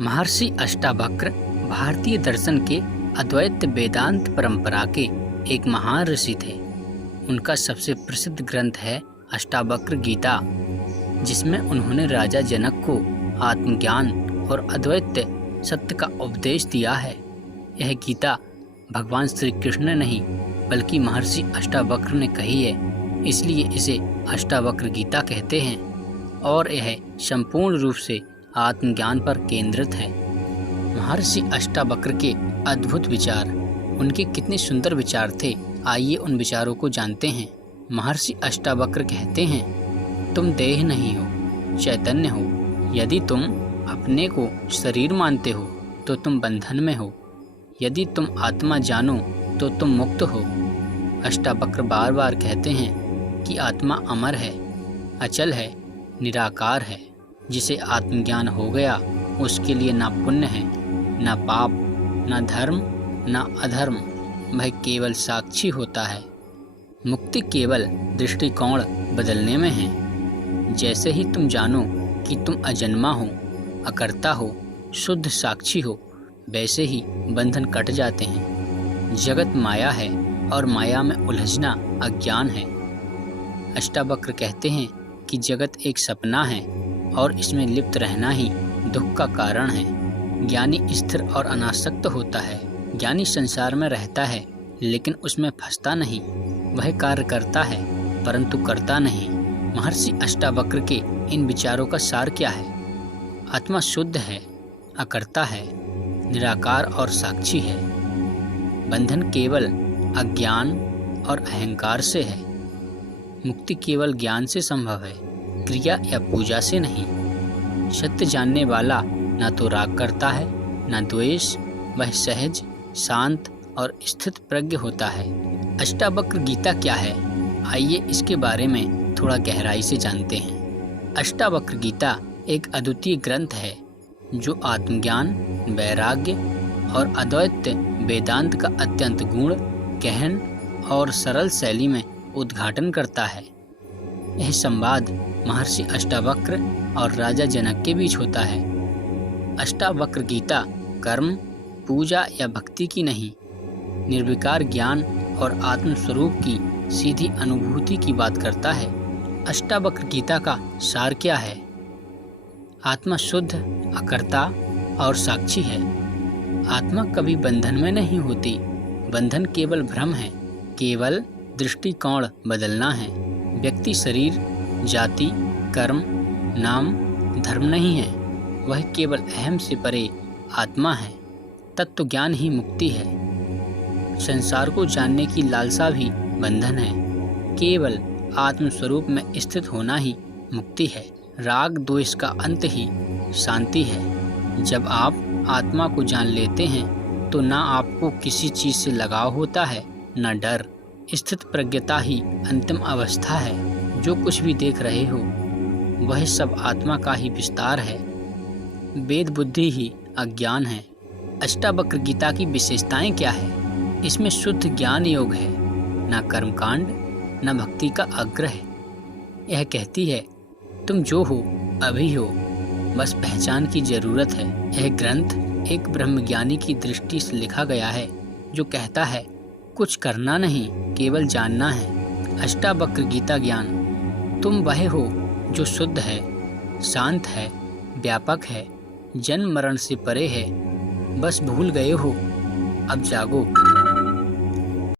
महर्षि अष्टावक्र भारतीय दर्शन के अद्वैत वेदांत परंपरा के एक महान ऋषि थे। उनका सबसे प्रसिद्ध ग्रंथ है अष्टावक्र गीता, जिसमें उन्होंने राजा जनक को आत्मज्ञान और अद्वैत सत्य का उपदेश दिया है। यह गीता भगवान श्री कृष्ण ने नहीं बल्कि महर्षि अष्टावक्र ने कही है, इसलिए इसे अष्टावक्र गीता कहते हैं और यह संपूर्ण रूप से आत्मज्ञान पर केंद्रित है। महर्षि अष्टावक्र के अद्भुत विचार, उनके कितने सुंदर विचार थे, आइए उन विचारों को जानते हैं। महर्षि अष्टावक्र कहते हैं, तुम देह नहीं हो, चैतन्य हो। यदि तुम अपने को शरीर मानते हो तो तुम बंधन में हो। यदि तुम आत्मा जानो तो तुम मुक्त हो। अष्टावक्र बार बार कहते हैं कि आत्मा अमर है, अचल है, निराकार है। जिसे आत्मज्ञान हो गया उसके लिए ना पुण्य है, ना पाप, ना धर्म, ना अधर्म, वह केवल साक्षी होता है। मुक्ति केवल दृष्टिकोण बदलने में है। जैसे ही तुम जानो कि तुम अजन्मा हो, अकर्ता हो, शुद्ध साक्षी हो, वैसे ही बंधन कट जाते हैं। जगत माया है और माया में उलझना अज्ञान है। अष्टावक्र कहते हैं कि जगत एक सपना है और इसमें लिप्त रहना ही दुख का कारण है। ज्ञानी स्थिर और अनासक्त होता है। ज्ञानी संसार में रहता है लेकिन उसमें फंसता नहीं। वह कार्य करता है परंतु करता नहीं। महर्षि अष्टावक्र के इन विचारों का सार क्या है? आत्मा शुद्ध है, अकर्ता है, निराकार और साक्षी है। बंधन केवल अज्ञान और अहंकार से है। मुक्ति केवल ज्ञान से संभव है, क्रिया या पूजा से नहीं। सत्य जानने वाला ना तो राग करता है ना द्वेष, वह सहज, शांत और स्थित प्रज्ञ होता है। अष्टावक्र गीता क्या है? आइए इसके बारे में थोड़ा गहराई से जानते हैं। अष्टावक्र गीता एक अद्वितीय ग्रंथ है जो आत्मज्ञान, वैराग्य और अद्वैत वेदांत का अत्यंत गूढ़, गहन और सरल शैली में उद्घाटन करता है। यह संवाद महर्षि अष्टावक्र और राजा जनक के बीच होता है। अष्टावक्र गीता कर्म, पूजा या भक्ति की नहीं, निर्विकार ज्ञान और आत्मस्वरूप की सीधी अनुभूति की बात करता है। अष्टावक्र गीता का सार क्या है? आत्मा शुद्ध, अकर्ता और साक्षी है। आत्मा कभी बंधन में नहीं होती। बंधन केवल भ्रम है, केवल दृष्टिकोण बदलना है। व्यक्ति शरीर, जाति, कर्म, नाम, धर्म नहीं है। वह केवल अहम से परे आत्मा है। तत्व ज्ञान ही मुक्ति है। संसार को जानने की लालसा भी बंधन है। केवल आत्मस्वरूप में स्थित होना ही मुक्ति है। राग द्वेष का अंत ही शांति है। जब आप आत्मा को जान लेते हैं तो ना आपको किसी चीज से लगाव होता है, ना डर। स्थित प्रज्ञता ही अंतिम अवस्था है। जो कुछ भी देख रहे हो वह सब आत्मा का ही विस्तार है। वेद बुद्धि ही अज्ञान है। अष्टावक्र गीता की विशेषताएं क्या है? इसमें शुद्ध ज्ञान योग है, ना कर्मकांड, ना भक्ति का आग्रह। यह कहती है तुम जो हो अभी हो, बस पहचान की जरूरत है। यह ग्रंथ एक ब्रह्मज्ञानी की दृष्टि से लिखा गया है जो कहता है कुछ करना नहीं, केवल जानना है। अष्टावक्र गीता ज्ञान, तुम वह हो जो शुद्ध है, शांत है, व्यापक है, जन्म मरण से परे है। बस भूल गए हो, अब जागो।